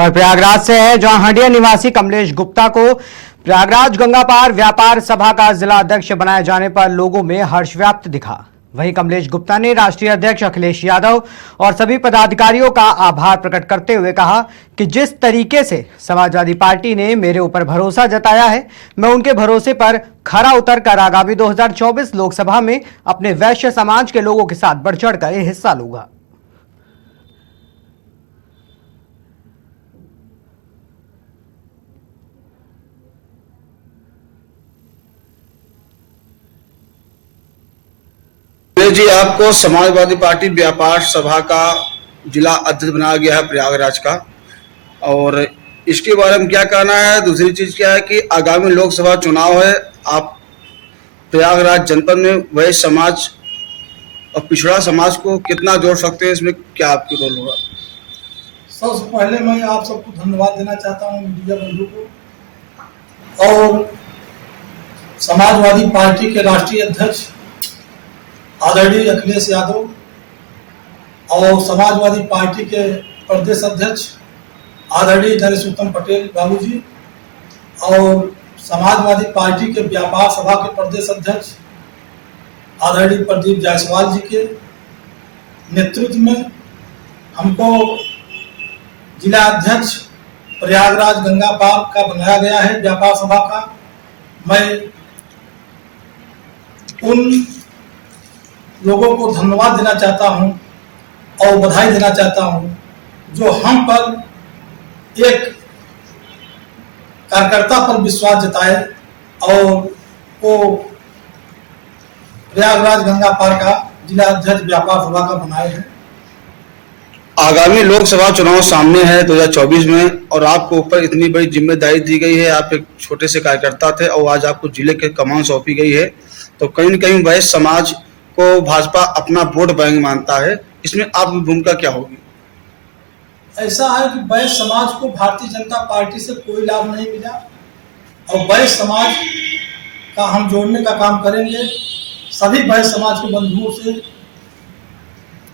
खबर प्रयागराज से है, जहां हंडिया निवासी कमलेश गुप्ता को प्रयागराज गंगा पार व्यापार सभा का जिला अध्यक्ष बनाए जाने पर लोगों में हर्ष व्याप्त दिखा। वहीं कमलेश गुप्ता ने राष्ट्रीय अध्यक्ष अखिलेश यादव और सभी पदाधिकारियों का आभार प्रकट करते हुए कहा कि जिस तरीके से समाजवादी पार्टी ने मेरे ऊपर भरोसा जताया है, मैं उनके भरोसे पर खरा उतरकर आगामी 2024 लोकसभा में अपने वैश्य समाज के लोगों के साथ बढ़ चढ़कर हिस्सा लूंगा। जी, आपको समाजवादी पार्टी व्यापार सभा का जिला अध्यक्ष बनाया गया है प्रयागराज का, और इसके बारे में क्या कहना है? दूसरी चीज क्या है कि आगामी लोकसभा चुनाव है, आप प्रयागराज जनपद में वह समाज और पिछड़ा समाज को कितना जोड़ सकते हैं, इसमें क्या आपकी रोल होगा? सबसे पहले मैं आप सबको धन्यवाद देना चाहता हूँ, मीडिया बंधु को, और समाजवादी पार्टी के राष्ट्रीय अध्यक्ष आदरणीय अखिलेश यादव और समाजवादी पार्टी के प्रदेश अध्यक्ष आदरणीय नरेश पटेल बाबूजी और समाजवादी पार्टी के व्यापार सभा के प्रदेश अध्यक्ष आदरणीय प्रदीप जायसवाल जी के नेतृत्व में हमको जिला अध्यक्ष प्रयागराज गंगा पार का बनाया गया है व्यापार सभा का। मैं उन लोगों को धन्यवाद देना चाहता हूं और बधाई देना चाहता हूं जो हम पर एक कार्यकर्ता पर विश्वास जताए और वो प्रयागराज गंगा पार का जिला अध्यक्ष व्यापार सभा का बनाए हैं। आगामी लोकसभा चुनाव सामने है 2024 में, और आपको ऊपर इतनी बड़ी जिम्मेदारी दी गई है। आप एक छोटे से कार्यकर्ता थे और आज आपको जिले के कमान सौंपी गई है, तो कहीं न कहीं वह समाज को भाजपा अपना वोट बैंक मानता है, इसमें आपकी भूमिका क्या होगी? ऐसा है कि वैश्य समाज को भारतीय जनता पार्टी से कोई लाभ नहीं मिला और वैश्य समाज का हम जोड़ने का काम करेंगे। सभी वैश्य समाज के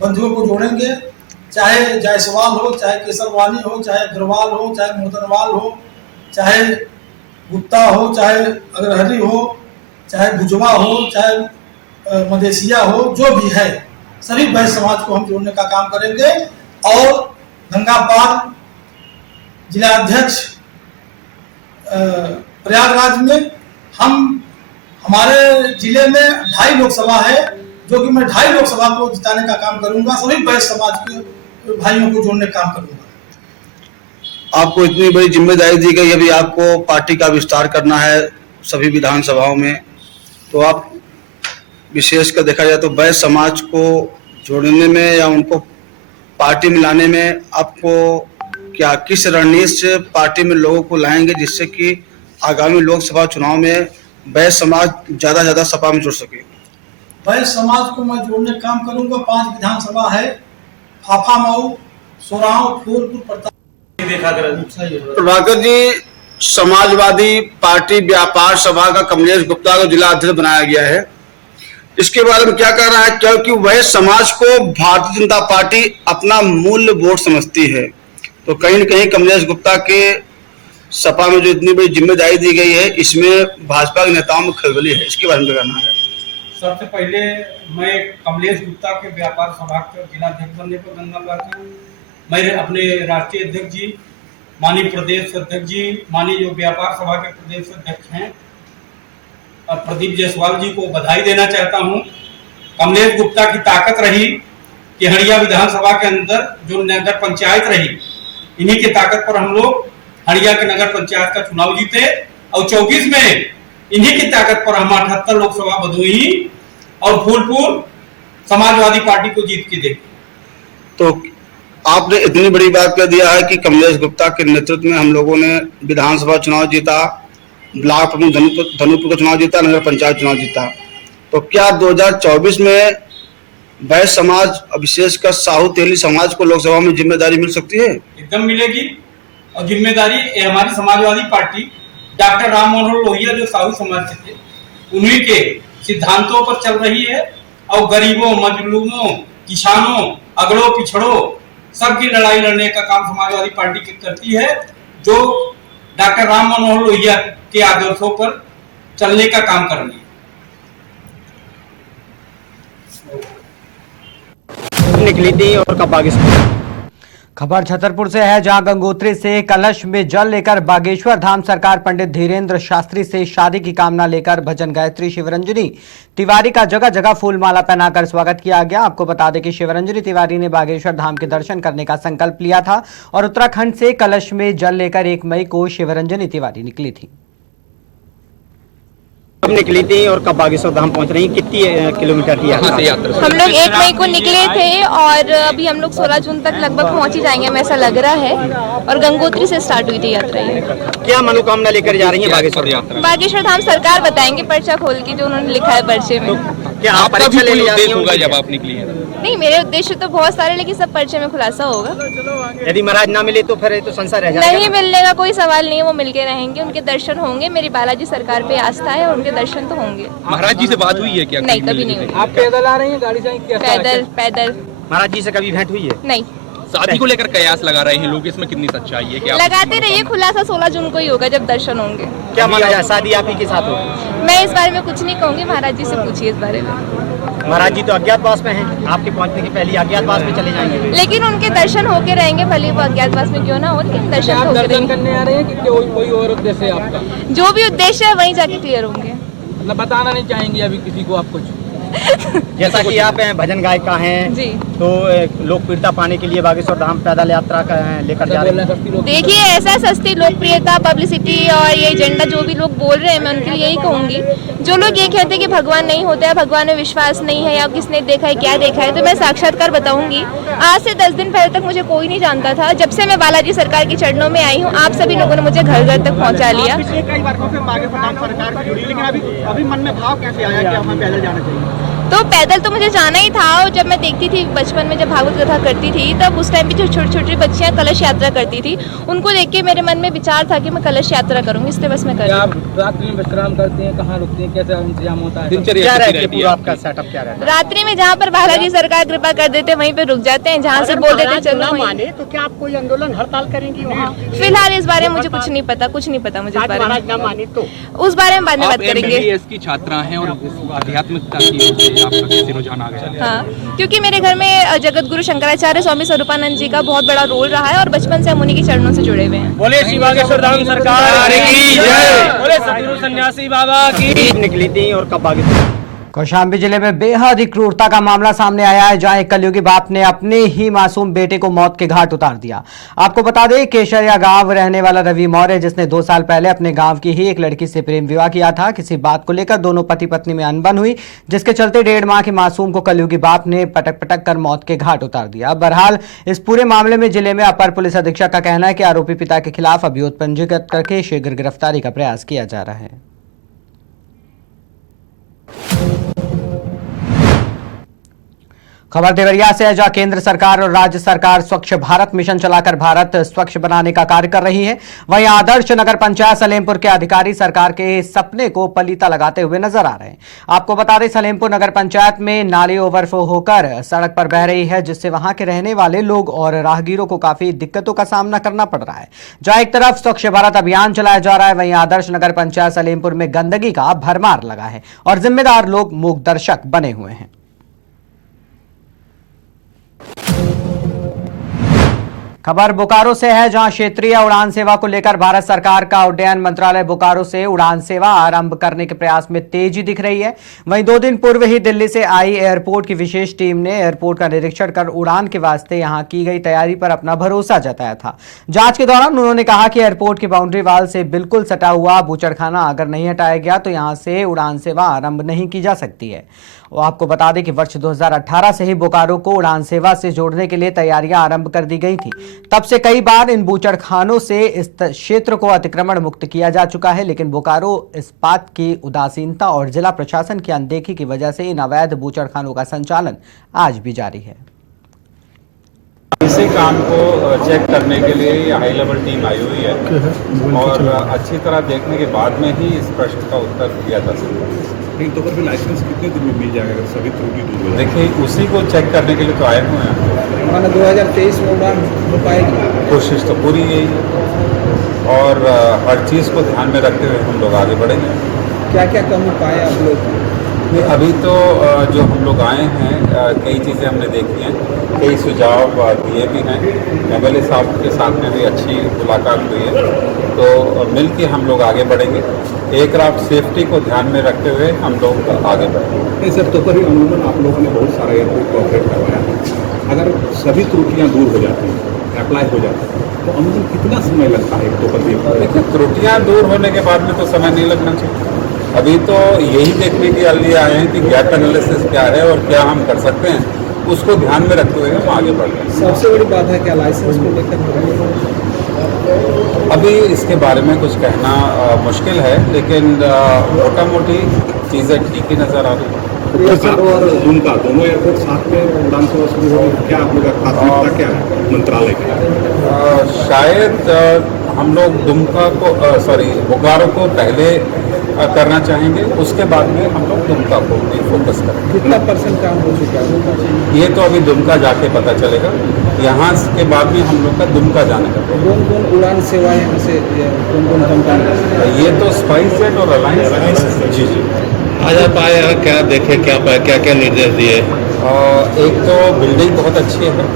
बंधुओं को जोड़ेंगे, चाहे जायसवाल हो, चाहे केसरवानी हो, चाहे अग्रवाल हो, चाहे मोदनवाल हो, चाहे गुप्ता हो, चाहे अग्रहरी हो, चाहे भुजवा हो, चाहे मदेशिया हो, जो भी है सभी वैश्य समाज को हम जोड़ने का काम करेंगे। और गंगा पार जिला अध्यक्ष प्रयागराज में हमारे जिले में 2.5 लोकसभा है, जो कि मैं 2.5 लोकसभा को जिताने का काम करूंगा। सभी वैश्य समाज के भाइयों को जोड़ने का काम करूंगा। आपको इतनी बड़ी जिम्मेदारी दी गई, अभी आपको पार्टी का विस्तार करना है सभी विधानसभाओं में, तो आप विशेष कर देखा जाए तो वैश्य समाज को जोड़ने में या उनको पार्टी में लाने में आपको क्या किस रणनीति से पार्टी में लोगों को लाएंगे, जिससे कि आगामी लोकसभा चुनाव में वैश्य समाज ज्यादा सपा में जुड़ सके? वैश्य समाज को मैं जोड़ने का काम करूंगा। 5 विधानसभा है, फाफामऊ, सोराव, फूलपुर, प्रभाकर जी, समाजवादी पार्टी व्यापार सभा का कमलेश गुप्ता को जिला अध्यक्ष बनाया गया है, इसके बारे में क्या कहना है? क्योंकि वह समाज को भारतीय जनता पार्टी अपना मूल्य वोट समझती है, तो कहीं न कहीं कमलेश गुप्ता के सपा में जो इतनी बड़ी जिम्मेदारी दी गई है, इसमें भाजपा के नेताओं में खलबली है, इसके बारे में क्या कहना है? सबसे पहले मैं कमलेश गुप्ता के व्यापार सभा के जिला अध्यक्ष बनने पर गंगा पार मैं अपने राष्ट्रीय अध्यक्ष जी, माननीय प्रदेश अध्यक्ष जी, माननीय जो व्यापार सभा के प्रदेश अध्यक्ष हैं प्रदीप जायसवाल जी को बधाई देना चाहता हूं। कमलेश गुप्ता की ताकत रही कि हंडिया विधानसभा के अंदर जो नगर पंचायत रही, इन्हीं की ताकत पर हम लोग हंडिया के नगर पंचायत का चुनाव जीते, और 24 में इन्हीं की ताकत पर हम 78 लोकसभा भदोही और फूलपुर समाजवादी पार्टी को जीत के देखे। तो आपने इतनी बड़ी बात कह दिया है कि कमलेश गुप्ता के नेतृत्व में हम लोगों ने विधानसभा चुनाव जीता, ब्लॉक प्रमुख धनुपुर का चुनाव जीता, नगर पंचायत चुनाव जीता, तो क्या 2024 में वैश्य समाज विशेषकर साहू तेली समाज को लोकसभा में जिम्मेदारी मिल सकती है? एकदम मिलेगी, और जिम्मेदारी हमारी समाजवादी पार्टी डॉक्टर राम मनोहर लोहिया जो साहू समाज के थे, उन्हीं के सिद्धांतों पर चल रही है, और गरीबों, मजलूमों, किसानों, अगड़ों पिछड़ों सबकी लड़ाई लड़ने का काम समाजवादी पार्टी करती है, जो डॉक्टर राम मनोहर लोहिया के आदर्शों पर चलने का काम कर रही है। निकली थी और कब बागेश्वर। खबर छतरपुर से है, जहां गंगोत्री से कलश में जल लेकर बागेश्वर धाम सरकार पंडित धीरेन्द्र शास्त्री से शादी की कामना लेकर भजन गायत्री शिवरंजनी तिवारी का जगह जगह फूल माला पहनाकर स्वागत किया गया। आपको बता दें कि शिवरंजनी तिवारी ने बागेश्वर धाम के दर्शन करने का संकल्प लिया था और उत्तराखंड से कलश में जल लेकर 1 मई को शिवरंजनी तिवारी निकली थी। कब निकली थी और कब बागेश्वर धाम पहुंच रही, कितनी किलोमीटर की यात्रा? हम लोग 1 मई को निकले थे और अभी हम लोग 16 जून तक लगभग पहुंच ही जाएंगे, हमें ऐसा लग रहा है। और गंगोत्री से स्टार्ट हुई थी यात्रा ये। क्या मनोकामना लेकर जा रही है बागेश्वर यात्रा? बागेश्वर धाम सरकार बताएंगे पर्चा खोल के, जो उन्होंने लिखा है पर्चे में। क्या आप परीक्षा ले रही होगा जब आप निकली है? नहीं, मेरे उद्देश्य तो बहुत सारे, लेकिन सब पर्चे में खुलासा होगा। यदि महाराज ना मिले तो फिर तो संसार रह जाएगा। नहीं मिलने का कोई सवाल नहीं है, वो मिलके रहेंगे, उनके दर्शन होंगे। मेरी बालाजी सरकार पे आस्था है और उनके दर्शन तो होंगे। महाराज जी से बात हुई है क्या? नहीं, कभी नहीं हुई। आप पैदल आ रही हैं, गाड़ी से? पैदल। महाराज जी से कभी भेंट हुई है? नहीं। शादी को लेकर कयास लगा रहे हैं लोग, इसमें कितनी सच्चाई है? क्या लगाते रहिए, खुलासा 16 जून को ही होगा जब दर्शन होंगे। क्या माना जाए, शादी आप ही के साथ होगी? मैं इस बारे में कुछ नहीं कहूंगी, महाराज जी से पूछिए इस बारे में। महाराज जी तो अज्ञातवास में हैं, आपके पहुंचने के पहले अज्ञातवास में चले जाएंगे। लेकिन उनके दर्शन होके रहेंगे, भले वो अज्ञातवास में क्यों ना हो, लेकिन दर्शन होके रहेंगे। करने आ रहे हैं कि कोई और उद्देश्य है आपका? जो भी उद्देश्य है वहीं जाके क्लियर होंगे। मतलब बताना नहीं चाहेंगे अभी किसी को आप कुछ? जैसा कि आप भजन गायिका हैं जी, तो लोकप्रियता पाने के लिए बागेश्वर धाम पैदल यात्रा लेकर जा रहे हैं। देखिए, ऐसा सस्ती लोकप्रियता, पब्लिसिटी और ये एजेंडा जो भी लोग बोल रहे हैं, मैं उनके लिए यही कहूंगी। जो लोग ये कहते हैं कि भगवान नहीं होता है, भगवान में विश्वास नहीं है, या किसने देखा है, क्या देखा है, तो मैं साक्षात्कार बताऊंगी। आज से 10 दिन पहले तक मुझे कोई नहीं जानता था। जब से मैं बालाजी सरकार के चरणों में आई हूँ, आप सभी लोगों ने मुझे घर घर तक पहुँचा लिया। कई बार बागेश्वर धाम सरकार जुड़ी, लेकिन अभी मन में भाव कैसे आया कि हमें पैदल जाना चाहिए? तो पैदल तो मुझे जाना ही था। और जब मैं देखती थी बचपन में, जब भागवत कथा करती थी, तब उस टाइम पे जो छोटी छोटी बच्चियां कलश यात्रा करती थी, उनको देख के मेरे मन में विचार था कि मैं कलश यात्रा करूंगी, इसलिए बस मैं कर रही हूं। आप रात्रि में विश्राम करते हैं, कहाँ रुकते हैं, कैसे इंतजाम होता है? दिनचर्या क्या कैसी रहती है? रहती है? पूरा आपका सेटअप क्या रहता है? रात्रि में जहाँ पर बालाजी सरकार कृपा कर देते वहीं पे रुक जाते हैं, जहाँ से बोल देते चलो वहीं। माने तो क्या आप कोई आंदोलन हड़ताल करेंगी वहाँ? फिलहाल इस बारे में मुझे कुछ नहीं पता, कुछ नहीं पता मुझे इस बारे में। ना माने तो उस बारे में बाद में बात करेंगे। MBBS की छात्रा हैं और आध्यात्मिकता की आपका कैसे रुझान आ गया? हाँ, क्योंकि मेरे घर में जगत गुरु शंकराचार्य स्वामी स्वरूपानंद जी का बहुत बड़ा रोल रहा है और बचपन से हम उन्हीं के चरणों से जुड़े हुए हैं। बोले श्री बागेश्वर धाम सरकार की जय, बोले सतगुरु सन्यासी बाबा की। निकली थी और कब बागेश्वर? कौशाम्बी जिले में बेहद ही क्रूरता का मामला सामने आया है, जहां एक कलयुगी बाप ने अपने ही मासूम बेटे को मौत के घाट उतार दिया। आपको बता दें, केशरिया गांव रहने वाला रवि मौर्य, जिसने 2 साल पहले अपने गांव की ही एक लड़की से प्रेम विवाह किया था। किसी बात को लेकर दोनों पति पत्नी में अनबन हुई, जिसके चलते 1.5 माह के मासूम को कलयुगी बाप ने पटक पटक कर मौत के घाट उतार दिया। बहरहाल इस पूरे मामले में जिले में अपर पुलिस अधीक्षक का कहना है कि आरोपी पिता के खिलाफ अभियोग पंजीकृत करके शीघ्र गिरफ्तारी का प्रयास किया जा रहा है। खबर देवरिया से है, जहां केंद्र सरकार और राज्य सरकार स्वच्छ भारत मिशन चलाकर भारत स्वच्छ बनाने का कार्य कर रही है। वहीं आदर्श नगर पंचायत सलेमपुर के अधिकारी सरकार के सपने को पलीता लगाते हुए नजर आ रहे हैं। आपको बता दें, सलेमपुर नगर पंचायत में नाली ओवरफ्लो होकर सड़क पर बह रही है, जिससे वहां के रहने वाले लोग और राहगीरों को काफी दिक्कतों का सामना करना पड़ रहा है। जहां एक तरफ स्वच्छ भारत अभियान चलाया जा रहा है, वहीं आदर्श नगर पंचायत सलेमपुर में गंदगी का भरमार लगा है और जिम्मेदार लोग मूक दर्शक बने हुए हैं। खबर बोकारो से है, जहां क्षेत्रीय उड़ान सेवा को लेकर भारत सरकार का उड्डयन मंत्रालय बोकारो से उड़ान सेवा आरंभ करने के प्रयास में तेजी दिख रही है। वहीं 2 दिन पूर्व ही दिल्ली से आई एयरपोर्ट की विशेष टीम ने एयरपोर्ट का निरीक्षण कर उड़ान के वास्ते यहां की गई तैयारी पर अपना भरोसा जताया था। जांच के दौरान उन्होंने कहा कि एयरपोर्ट की बाउंड्री वाल से बिल्कुल सटा हुआ बूचड़खाना अगर नहीं हटाया गया तो यहां से उड़ान सेवा आरंभ नहीं की जा सकती है। और आपको बता दें कि वर्ष 2018 से ही बोकारो को उड़ान सेवा से जोड़ने के लिए तैयारियां आरंभ कर दी गई थी। तब से कई बार इन बूचड़खानों से इस क्षेत्र को अतिक्रमण मुक्त किया जा चुका है, लेकिन बोकारो इस बात की उदासीनता और जिला प्रशासन की अनदेखी की वजह से इन अवैध बूचड़खानों का संचालन आज भी जारी है। इसी काम को चेक करने के लिए हाई लेवल टीम आई हुई है और अच्छी तरह देखने के बाद में ही इस प्रश्न का उत्तर दिया जा सकता है। लेकिन तो फिर लाइसेंस कितने दिन में मिल जाएगा अगर सभी त्रुटि दूर हो? देखिए, उसी को चेक करने के लिए तो आए हुए हैं। माना 2023 में उड़ान हो पाएगी? कोशिश तो पूरी यही है और हर चीज़ को ध्यान में रखते हुए हम लोग आगे बढ़ेंगे। क्या क्या कमी पाए आप लोग? नहीं, अभी तो जो हम लोग आए हैं कई चीज़ें हमने देखी हैं, कई सुझाव दिए भी हैं। एमएलए साहब के साथ में भी अच्छी मुलाकात हुई है, तो मिल के हम लोग आगे बढ़ेंगे। एयरक्राफ्ट सेफ्टी को ध्यान में रखते हुए हम लोग आगे बढ़ेंगे। नहीं सर, तो पर अमूमन आप लोगों ने बहुत सारा एयरपोर्ट को ऑपरेट करवाया है। अगर सभी त्रुटियाँ दूर हो जाती हैं, अप्लाई हो जाती है, तो अमूमन कितना समय लगता है तो पर? देखिए, त्रुटियाँ दूर होने के बाद में तो समय नहीं लगना चाहिए। अभी तो यही देखने के लिए आए हैं कि गैप एनालिसिस क्या है और क्या हम कर सकते हैं, उसको ध्यान में रखते हुए हम आगे बढ़ रहे हैं। सबसे बड़ी बात है क्या लाइसेंस को लेकर? अभी इसके बारे में कुछ कहना मुश्किल है, लेकिन मोटा मोटी चीज़ें ठीक ही नज़र आ रही हैं। और दुमका दोनों एयरपोर्ट साथ में उड़ान सेवा शुरू होगी, क्या आप लोग का प्राथमिकता क्या है मंत्रालय की? शायद हम लोग दुमका को बोकारो को पहले करना चाहेंगे, उसके बाद में हम लोग दुमका को भी फोकस करेंगे। कितना % काम हो चुका है? ये तो अभी दुमका जाके पता चलेगा। यहाँ के बाद में हम लोग का दुमका जाने का कौन कौन उड़ान सेवाएं यहाँ से, कौन कौन कंपनी? ये तो स्पाइस जेट और अलायंस। जी जी। आज आप आए हैं, क्या देखे, क्या पाए, क्या क्या निर्देश दिए? एक तो बिल्डिंग बहुत अच्छी है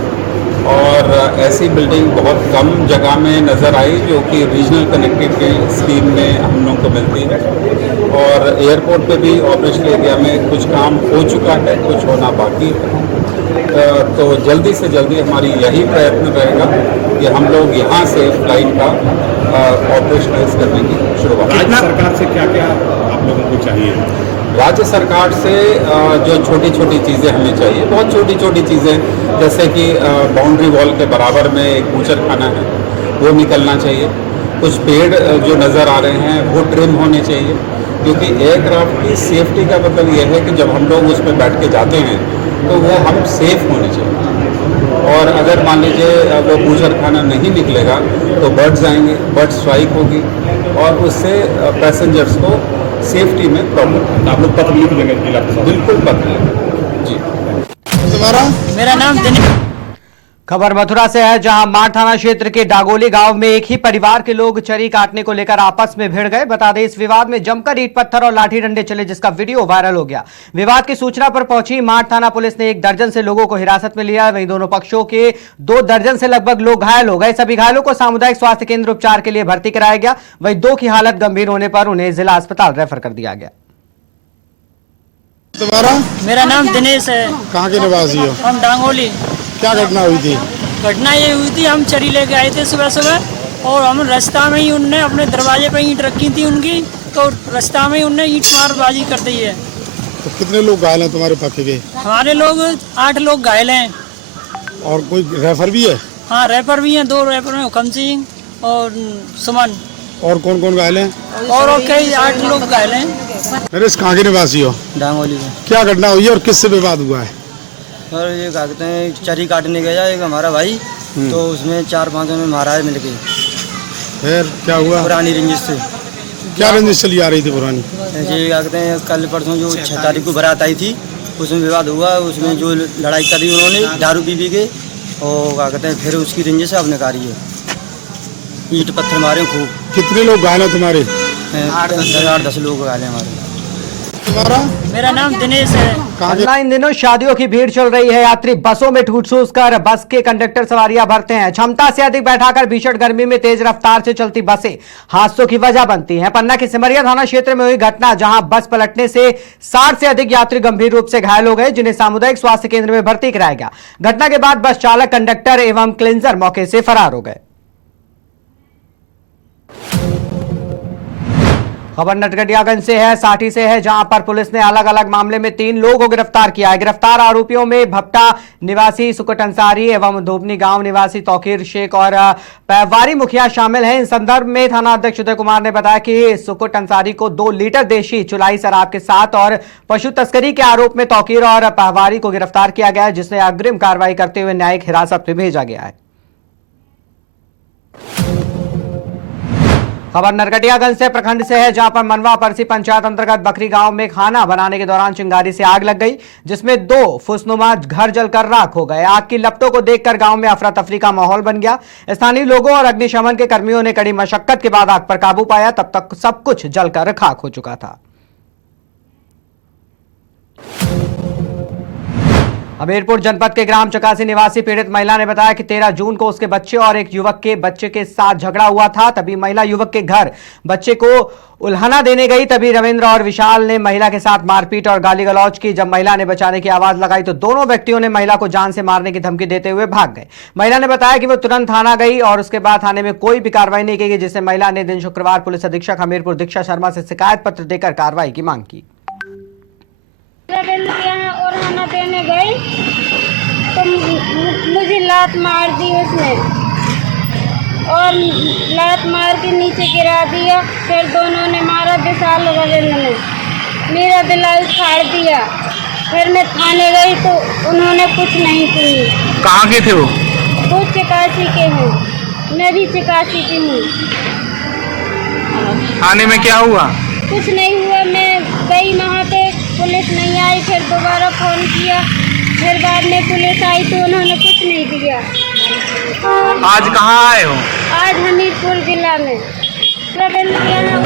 और ऐसी बिल्डिंग बहुत कम जगह में नज़र आई जो कि रीजनल कनेक्टिविटी स्कीम में हम लोग को मिलती है। और एयरपोर्ट पे भी ऑपरेशनल एरिया में कुछ काम हो चुका है, कुछ होना बाकी है। तो जल्दी से जल्दी हमारी यही प्रयत्न रहेगा कि हम लोग यहाँ से फ्लाइट का ऑपरेशनलाइज करने की शुरुआत। राज्य सरकार से क्या क्या आप लोगों को चाहिए? राज्य सरकार से जो छोटी छोटी चीज़ें हमें चाहिए, बहुत छोटी छोटी चीज़ें, जैसे कि बाउंड्री वॉल के बराबर में एक बूचर खाना है, वो निकलना चाहिए। कुछ पेड़ जो नज़र आ रहे हैं वो ट्रिम होने चाहिए, क्योंकि एयरक्राफ्ट की सेफ्टी का मतलब ये है कि जब हम लोग उस पर बैठ के जाते हैं तो वो हम सेफ होने चाहिए। और अगर मान लीजिए वो बूचर खाना नहीं निकलेगा तो बर्ड्स आएंगे, बर्ड स्ट्राइक होगी और उससे पैसेंजर्स को सेफ्टी में प्रॉब्लम। आप लोग पत्र लिख देंगे जिला प्रशासन? बिल्कुल पत्र लिखेंगे जी। तुम्हारा? मेरा नाम दिनेश। खबर मथुरा से है, जहां माठ थाना क्षेत्र के डागोली गांव में एक ही परिवार के लोग चरी काटने को लेकर आपस में भिड़ गए। बता दें, इस विवाद में जमकर ईंट पत्थर और लाठी डंडे चले, जिसका वीडियो वायरल हो गया। विवाद की सूचना पर पहुंची माठ थाना पुलिस ने 1 दर्जन से लोगों को हिरासत में लिया। वहीं दोनों पक्षों के 2 दर्जन से लगभग लोग घायल हो गए। सभी घायलों को सामुदायिक स्वास्थ्य केंद्र उपचार के लिए भर्ती कराया गया। वहीं 2 की हालत गंभीर होने पर उन्हें जिला अस्पताल रेफर कर दिया गया। तुम्हारा? मेरा नाम दिनेश है। कहाँ के निवासी हो? हम डांगोली। क्या घटना हुई थी? घटना ये हुई थी, हम चरी लेके आए थे सुबह सुबह और हम रास्ता में ही उनने अपने दरवाजे पे ईंट रखी थी उनकी, तो रास्ता में ही उनने ईंट मारबाजी कर दी है। तो कितने लोग घायल हैं तुम्हारे पक्ष के? हमारे लोग 8 लोग घायल हैं। और कोई रेफर भी है? हाँ, रेफर भी हैं, 2 रेफर हैं, हुकम सिंह और सुमन। और कौन कौन घायल हैं? और कई 8 लोग घायल हैं। नरेश, कहाँ के निवासी हो? डांगोली में। क्या घटना हुई है और किससे विवाद हुआ है? सर ये कहते हैं चरी काटने गया एक हमारा भाई, तो उसमें 4-5 में मारा है मिलके। फिर क्या हुआ? पुरानी रंजिश से। क्या रंजिश चली आ रही थी पुरानी? ये कहते हैं कल परसों जो 6 तारीख को बारात आई थी, उसमें विवाद हुआ। उसमें जो लड़ाई करी उन्होंने दारू पी के, और क्या कहते हैं फिर उसकी रंजिश आपने कारी है, ईंट पत्थर मारे खूब। कितने लोग घायल हैं तुम्हारे? 8-10 लोग घायल हैं हमारे। तुम्हारा? मेरा नाम दिनेश है। पटना इन दिनों शादियों की भीड़ चल रही है। यात्री बसों में ठूस-ठूस कर बस के कंडक्टर सवारियां भरते हैं। क्षमता से अधिक बैठाकर भीषण गर्मी में तेज रफ्तार से चलती बसें हादसों की वजह बनती हैं। पन्ना के सिमरिया थाना क्षेत्र में हुई घटना, जहां बस पलटने से 60 से अधिक यात्री गंभीर रूप से घायल हो गए, जिन्हें सामुदायिक स्वास्थ्य केंद्र में भर्ती कराया गया। घटना के बाद बस चालक, कंडक्टर एवं क्लींजर मौके से फरार हो गए। खबर नटगढ़ियागंज से है, साठी से है, जहां पर पुलिस ने अलग अलग मामले में 3 लोगों को गिरफ्तार किया है। गिरफ्तार आरोपियों में भपटा निवासी सुकुट अंसारी एवं धोबनी गांव निवासी तौकीर शेख और पहवारी मुखिया शामिल हैं। इस संदर्भ में थाना अध्यक्ष उदय कुमार ने बताया कि सुकुट अंसारी को 2 लीटर देशी चुलाई शराब के साथ और पशु तस्करी के आरोप में तौकीर और पहवारी को गिरफ्तार किया गया है, जिसने अग्रिम कार्रवाई करते हुए न्यायिक हिरासत में भेजा गया है। खबर नरकटियागंज से प्रखंड से है, जहां पर मनवा परसी पंचायत अंतर्गत बकरी गांव में खाना बनाने के दौरान चिंगारी से आग लग गई, जिसमें 2 फुसनुमा घर जलकर राख हो गए। आग की लपटों को देखकर गांव में अफरा तफरी का माहौल बन गया। स्थानीय लोगों और अग्निशमन के कर्मियों ने कड़ी मशक्कत के बाद आग पर काबू पाया। तब तक सब कुछ जलकर खाक हो चुका था। हमीरपुर जनपद के ग्राम चकासी निवासी पीड़ित महिला ने बताया कि 13 जून को उसके बच्चे और एक युवक के बच्चे के साथ झगड़ा हुआ था। तभी महिला युवक के घर बच्चे को उल्हाना देने गई। तभी रविंद्र और विशाल ने महिला के साथ मारपीट और गाली गलौज की। जब महिला ने बचाने की आवाज लगाई तो दोनों व्यक्तियों ने महिला को जान से मारने की धमकी देते हुए भाग गए। महिला ने बताया कि वो तुरंत थाना गई और उसके बाद थाने में कोई भी कार्रवाई नहीं की गई, जिससे महिला ने दिन शुक्रवार पुलिस अधीक्षक हमीरपुर दीक्षा शर्मा से शिकायत पत्र देकर कार्रवाई की मांग की। और खाना देने गई तो मुझे लात मार दी उसने, और लात मार के नीचे गिरा दिया। फिर दोनों ने मारा, विशाल रविंद्र ने मेरा ब्लाउज फाड़ दिया। फिर मैं थाने गई तो उन्होंने कुछ नहीं सुनी। कहाँ के थे वो चिकासी के हैं, मैं भी चिकासी की हूँ। थाने में क्या हुआ? कुछ नहीं हुआ। मैं गई वहाँ पे, पुलिस नहीं आई। फिर दोबारा फोन किया, फिर बाद में पुलिस आई तो उन्होंने कुछ नहीं दिया। आज कहाँ आए हो? आज हमीरपुर जिला में रविंद्र के यहाँ